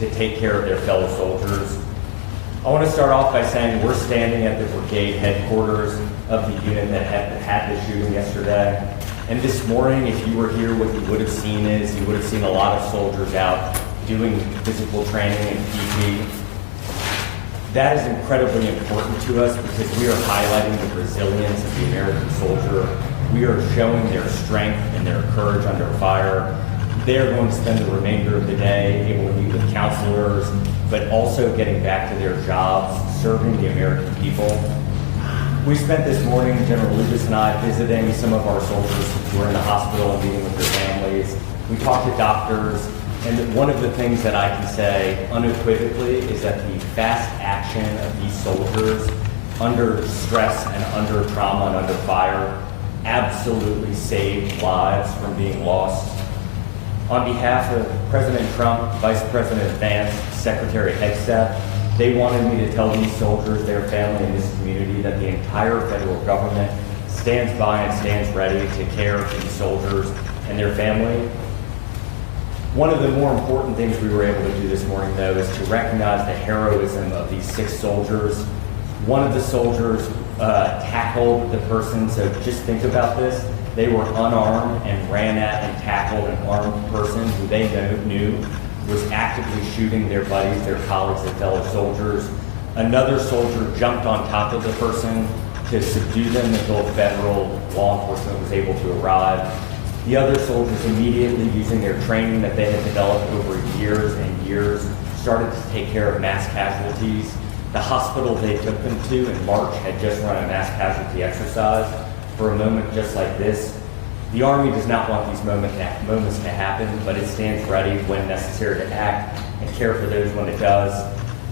to take care of their fellow soldiers. I want to start off by saying we're standing at the brigade headquarters of the unit that had the shooting yesterday. And this morning, if you were here, what you would have seen is you would have seen a lot of soldiers out doing physical training and PT. That is incredibly important to us because we are highlighting the resilience of the American soldier. We are showing their strength and their courage under fire. They're going to spend the remainder of the day able to meet with counselors, but also getting back to their jobs, serving the American people. We spent this morning, General Lucas and I, visiting some of our soldiers who are in the hospital and meeting with their families. We talked to doctors, and one of the things that I can say unequivocally is that the fast action of these soldiers under stress and under trauma and under fire absolutely saved lives from being lost. On behalf of President Trump, Vice President Vance, Secretary Hegseth, they wanted me to tell these soldiers, their family, and this community that the entire federal government stands by and stands ready to care for these soldiers and their family. One of the more important things we were able to do this morning, though, is to recognize the heroism of these 6 soldiers. One of the soldiers tackled the person, so just think about this. They were unarmed and ran at and tackled an armed person who they knew was actively shooting their buddies, their colleagues, their fellow soldiers. Another soldier jumped on top of the person to subdue them until federal law enforcement was able to arrive. The other soldiers immediately, using their training that they had developed over years and years, started to take care of mass casualties. The hospital they took them to in March had just run a mass casualty exercise. For a moment just like this, the Army does not want these moments to happen, but it stands ready when necessary to act and care for those when it does.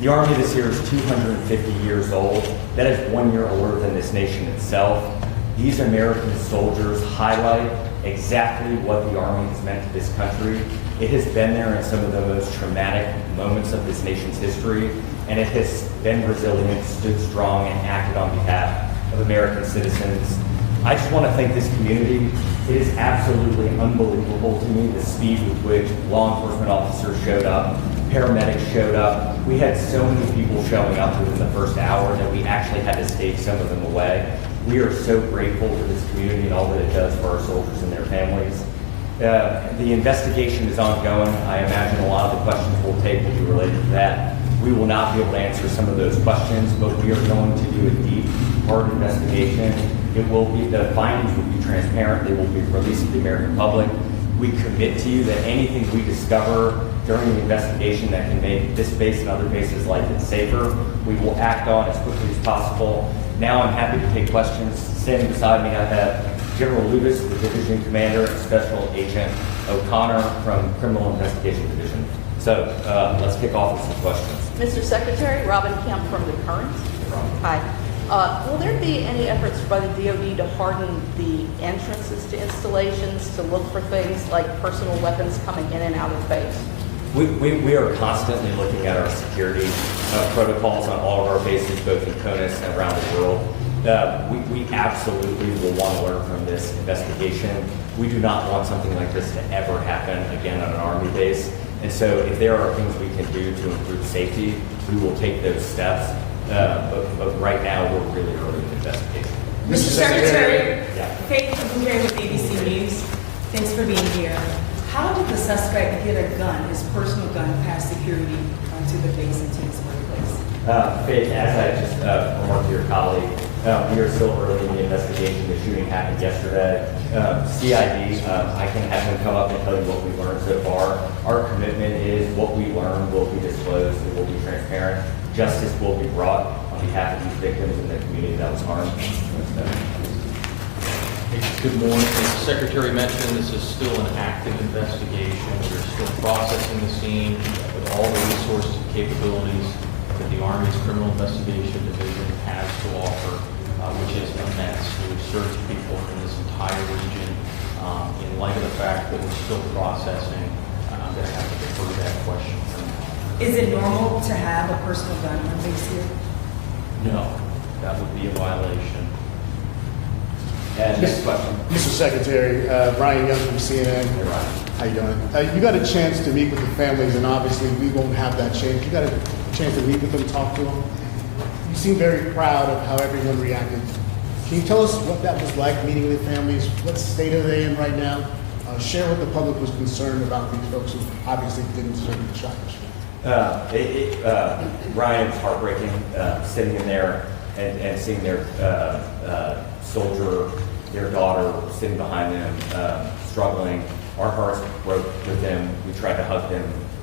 The Army this year is 250 years old. That is 1 year older than this nation itself. These American soldiers highlight exactly what the Army has meant to this country. It has been there in some of the most traumatic moments of this nation's history, and it has been resilient, stood strong, and acted on behalf of American citizens. I just want to thank this community. It is absolutely unbelievable to me the speed with which law enforcement officers showed up, paramedics showed up. We had so many people showing up within the first hour that we actually had to stage some of them away. We are so grateful for this community and all that it does for our soldiers and their families. The investigation is ongoing. I imagine a lot of the questions we'll take will be related to that. We will not be able to answer some of those questions, but we are going to do a deep, hard investigation. It will be, the findings will be transparent. They will be released to the American public. We commit to you that anything we discover during the investigation that can make this base and other bases like it safer, we will act on as quickly as possible. Now I'm happy to take questions. Standing beside me, I have General Lucas, the Division Commander, and Special Agent O'Connor from Criminal Investigation Division. So let's kick off with some questions. Mr. Secretary, Robin Kemp from The Current. Hi. Will there be any efforts by the DoD to harden the entrances to installations to look for things like personal weapons coming in and out of base? We are constantly looking at our security protocols on all of our bases, both in CONUS and around the world. We absolutely will want to learn from this investigation. We do not want something like this to ever happen again on an Army base. And so if there are things we can do to improve safety, we will take those steps. But right now, we're really early in the investigation. Mr. Secretary, Yeah. Faith from here with ABC News. Thanks for being here. How did the suspect get a gun, his personal gun, past security onto the base and to his workplace? Faith, as I just remarked to your colleague, we are still early in the investigation. The shooting happened yesterday. CID, I can have him come up and tell you what we've learned so far. Our commitment is what we learn will be disclosed, it will be transparent. Justice will be brought on behalf of these victims and the community that was harmed. Good morning. As the Secretary mentioned, this is still an active investigation. We're still processing the scene with all the resources and capabilities that the Army's Criminal Investigation Division has to offer, which is immense. We've searched people in this entire region. In light of the fact that we're still processing, I'm going to have to defer that question. Is it normal to have a personal gun on base here? No, that would be a violation. And next question. Mr. Secretary, Brian Young from CNN. Hey, Ryan. How you doing? You got a chance to meet with the families, and obviously we won't have that chance. You got a chance to meet with them, talk to them. You seem very proud of how everyone reacted. Can you tell us what that was like, meeting with families? What state are they in right now? Share what the public was concerned about these folks who obviously didn't deserve the shot. Ryan's heartbreaking, sitting in there and seeing their soldier, their daughter sitting behind them, struggling. Our hearts broke with them. We tried to hug them.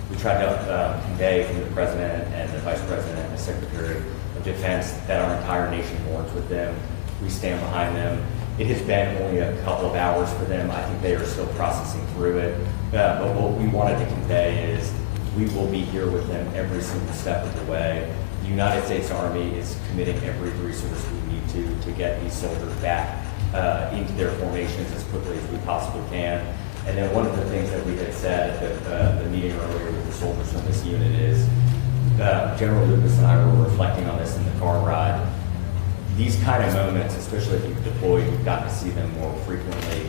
We tried to convey from the president and the vice president and the secretary of defense that our entire nation mourns with them. We stand behind them. It has been only a couple of hours for them. I think they are still processing through it. But what we wanted to convey is we will be here with them every single step of the way. The United States Army is committing every resource we need to get these soldiers back into their formations as quickly as we possibly can. And then one of the things that we had said at the meeting earlier with the soldiers from this unit is, General Lucas and I were reflecting on this in the car ride. These kind of moments, especially if you've deployed, you've got to see them more frequently.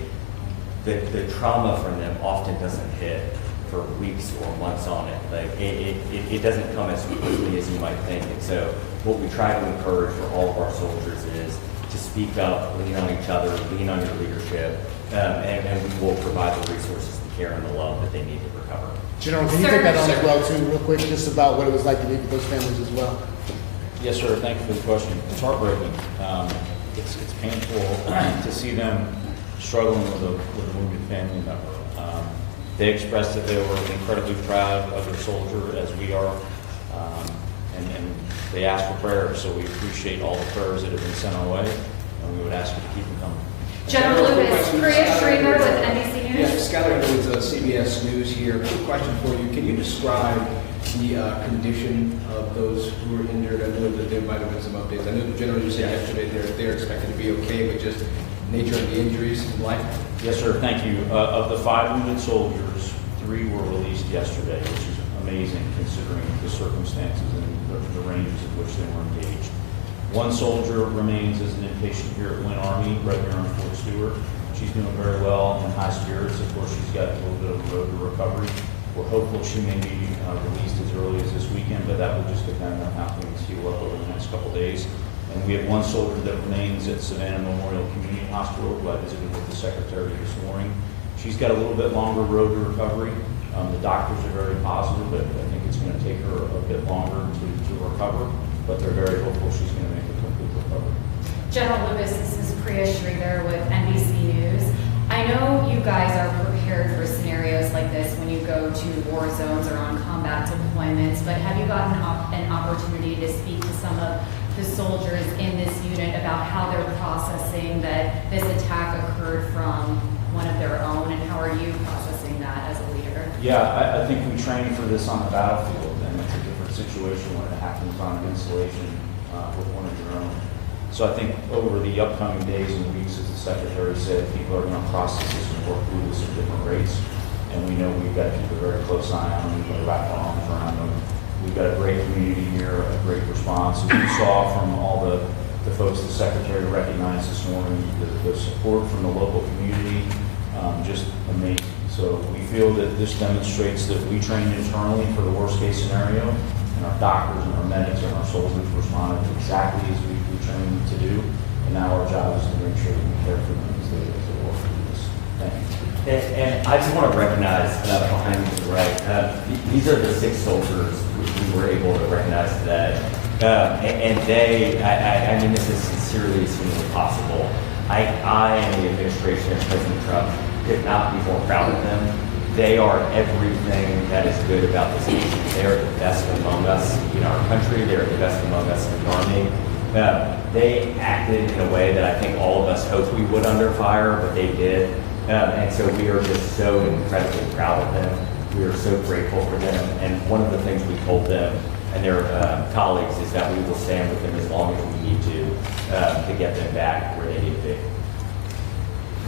The trauma from them often doesn't hit for weeks or months on it. Like it doesn't come as quickly as you might think. And so what we try to encourage for all of our soldiers is to speak up, lean on each other, lean on your leadership, and we will provide the resources, the care, and the love that they need to recover. General, can you take that on as well too, real quick, just about what it was like to meet with those families as well? Yes, sir. Thank you for the question. It's heartbreaking. It's painful to see them struggling with a wounded family member. They expressed that they were incredibly proud of their soldier, as we are, and they asked for prayers. So we appreciate all the prayers that have been sent our way, and we would ask you to keep them coming. General Lucas, Priya Schreiner with NBC News. Yes, Skyler with CBS News here. Quick question for you. Can you describe the condition of those who were injured? I know that there might have been some updates. I know the general you said yesterday they're expected to be okay, but just nature of the injuries and life. Yes, sir. Thank you. Of the 5 wounded soldiers, 3 were released yesterday, which is amazing considering the circumstances and the ranges at which they were engaged. 1 soldier remains as an inpatient here at Wynn Army, right here on Fort Stewart. She's doing very well in high spirits. Of course, she's got a little bit of a road to recovery. We're hopeful she may be released as early as this weekend, but that will just depend on how things heal up over the next couple of days. And we have 1 soldier that remains at Savannah Memorial Community Hospital, who I visited with the secretary this morning. She's got a little bit longer road to recovery. The doctors are very positive, but I think it's going to take her a bit longer to recover. But they're very hopeful she's going to make a complete recovery. General Lucas, this is Priya Schreiner with NBC News. I know you guys are prepared for scenarios like this when you go to war zones or on combat deployments, but have you gotten an opportunity to speak to some of the soldiers in this unit about how they're processing that this attack occurred from one of their own, and how are you processing that as a leader? Yeah, I think we train for this on the battlefield, and it's a different situation when it happens on an installation with one of your own. So I think over the upcoming days and weeks, as the secretary said, people are going to process this and work through this at different rates. And we know we've got to keep a very close eye on them. We've got to wrap our arms around them. We've got a great community here, a great response. As you saw from all the folks the secretary recognized this morning, the support from the local community, just amazing. So we feel that this demonstrates that we train internally for the worst case scenario, and our doctors and our medics and our soldiers responded exactly as we trained them to do. And now our job is to make sure that we care for them as they work through this. Thank you. And I just want to recognize behind me to the right, these are the 6 soldiers we were able to recognize today. And they, I mean this as sincerely as humanly possible. I and the administration of President Trump could not be more proud of them. They are everything that is good about this nation. They are the best among us in our country. They are the best among us in the Army. They acted in a way that I think all of us hoped we would under fire, but they did. And so we are just so incredibly proud of them. We are so grateful for them. And one of the things we told them and their colleagues is that we will stand with them as long as we need to get them back where they need to be.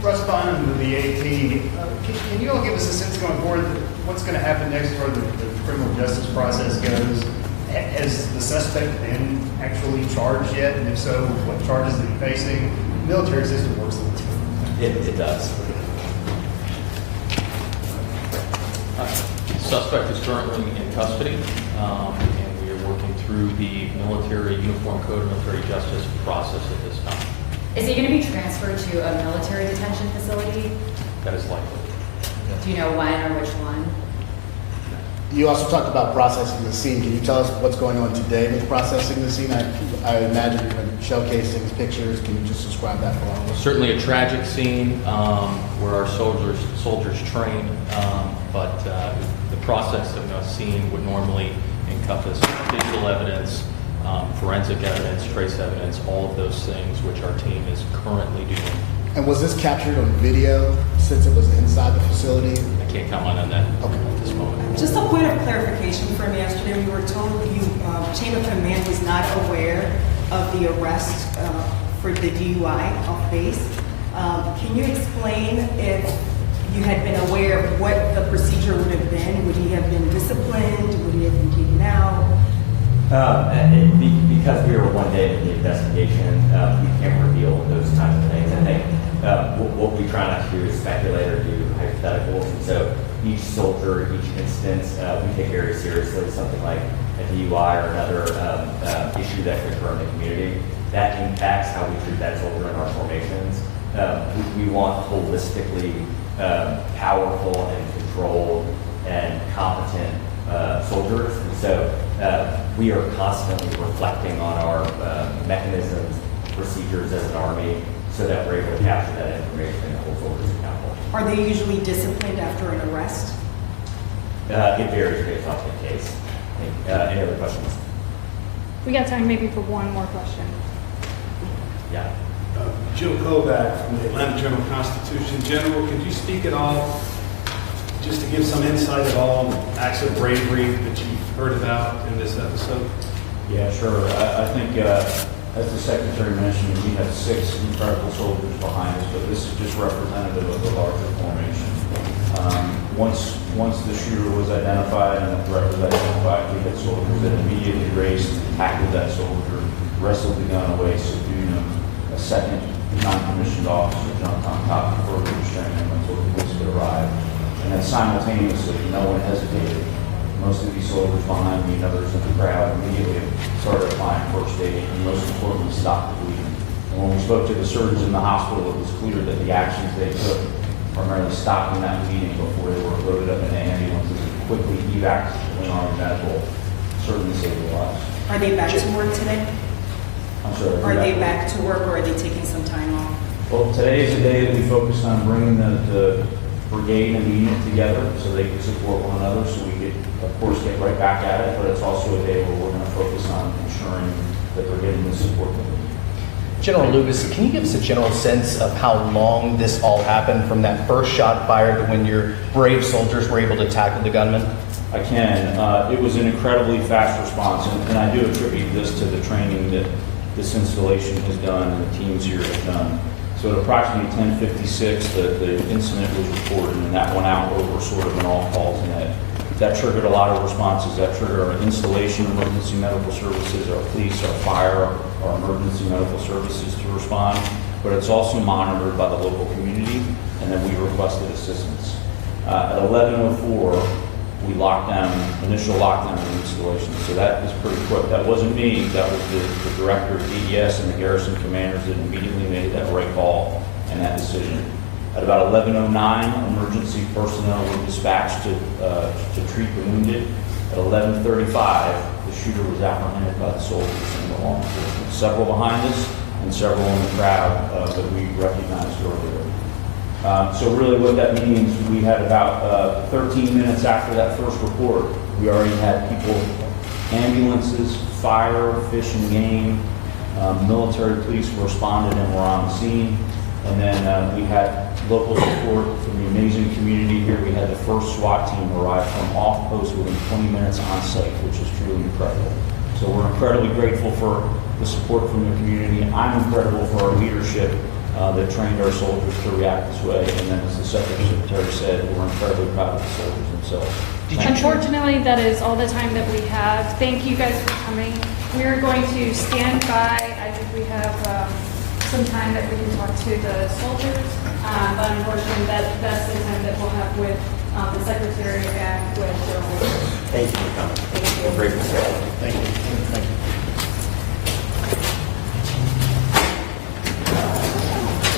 Responding to the 18, can you all give us a sense going forward what's going to happen next as far as the criminal justice process goes? Has the suspect been actually charged yet? And if so, what charges is he facing? The military system works a little different. It does. Suspect is currently in custody, and we are working through the military uniform code of military justice process at this time. Is he going to be transferred to a military detention facility? That is likely. Do you know when or which one? You also talked about processing the scene. Can you tell us what's going on today with processing the scene? I imagine you're going to showcase things, pictures. Can you just describe that for all of us? Certainly a tragic scene where our soldiers train, but the process of a scene would normally encompass digital evidence, forensic evidence, trace evidence, all of those things which our team is currently doing. And was this captured on video since it was inside the facility? I can't comment on that at this moment. Just a point of clarification from yesterday, we were told you, chain of command was not aware of the arrest for the DUI off base. Can you explain if you had been aware of what the procedure would have been? Would he have been disciplined? Would he have been taken out? Because we were one day into the investigation, we can't reveal those types of things. I think what we try not to do is speculate or do hypotheticals. And so each soldier, each instance, we take very seriously. Something like a DUI or another issue that could occur in the community, that impacts how we treat that soldier in our formations. We want holistically powerful and controlled and competent soldiers. And so we are constantly reflecting on our mechanisms, procedures as an Army, so that we're able to capture that information and hold soldiers accountable. Are they usually disciplined after an arrest? It varies based off the case. Any other questions? We got time maybe for one more question. Yeah. Jim Kovac from the Atlanta Journal-Constitution. General, could you speak at all, just to give some insight at all on the acts of bravery that you've heard about in this episode? Yeah, sure. I think, as the Secretary mentioned, we have 6 incredible soldiers behind us, but this is just representative of the larger formation. Once the shooter was identified and the threat was identified, we had soldiers that immediately raced, tackled that soldier, wrestled the gun away, subdued him. A second non-commissioned officer jumped on top and further restrained him until the police could arrive. And then simultaneously, no one hesitated. Most of these soldiers behind me and others in the crowd immediately started applying first aid and most importantly stopped the bleeding. And when we spoke to the surgeons in the hospital, it was clear that the actions they took, primarily stopping that bleeding before they were loaded up in ambulances and quickly evacuated to Army Medical, certainly saved their lives. Are they back to work today? I'm sorry. Are they back to work or are they taking some time off? Well, today is a day that we focused on bringing the brigade and the unit together so they could support one another, so we could, of course, get right back at it, but it's also a day where we're going to focus on ensuring that they're getting the support that they need. General Lucas, can you give us a general sense of how long this all happened from that first shot fired to when your brave soldiers were able to tackle the gunman? I can. It was an incredibly fast response, and I do attribute this to the training that this installation has done and the teams here have done. So at approximately 10:56, the incident was reported, and that went out over sort of an all-calls net. That triggered a lot of responses. That triggered our installation, emergency medical services, our police, our fire, our emergency medical services to respond. But it's also monitored by the local community, and then we requested assistance. At 11:04, we locked down, initial lockdown of the installation. So that was pretty quick. That wasn't me. That was the director of DES and the garrison commanders that immediately made that right call and that decision. At about 11:09, emergency personnel were dispatched to treat the wounded. At 11:35, the shooter was apprehended by the soldiers and the law enforcement. Several behind us and several in the crowd that we recognized earlier. So really what that means, we had about 13 minutes after that first report, we already had people, ambulances, fire, fish and game, military police responded and were on the scene. And then we had local support from the amazing community here. We had the first SWAT team arrive from off post within 20 minutes on site, which is truly incredible. So we're incredibly grateful for the support from the community. I'm incredible for our leadership that trained our soldiers to react this way. And then as the Secretary said, we're incredibly proud of the soldiers themselves. Unfortunately, that is all the time that we have. Thank you guys for coming. We are going to stand by. I think we have some time that we can talk to the soldiers, but unfortunately that's the time that we'll have with the secretary and with Gerald. Thank you for coming. Thank you. We're grateful for it. Thank you. Thank you.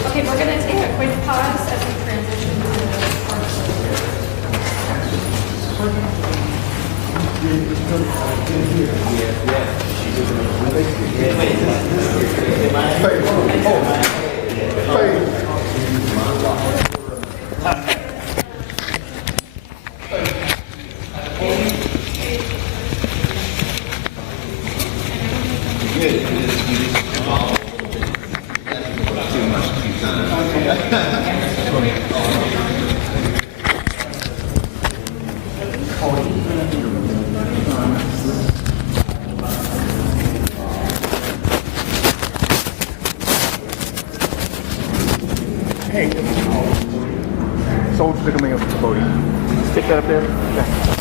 Okay, we're going to take a quick pause as we transition to the first. Hey, soldiers are coming up to the podium. Stick that up there. Okay.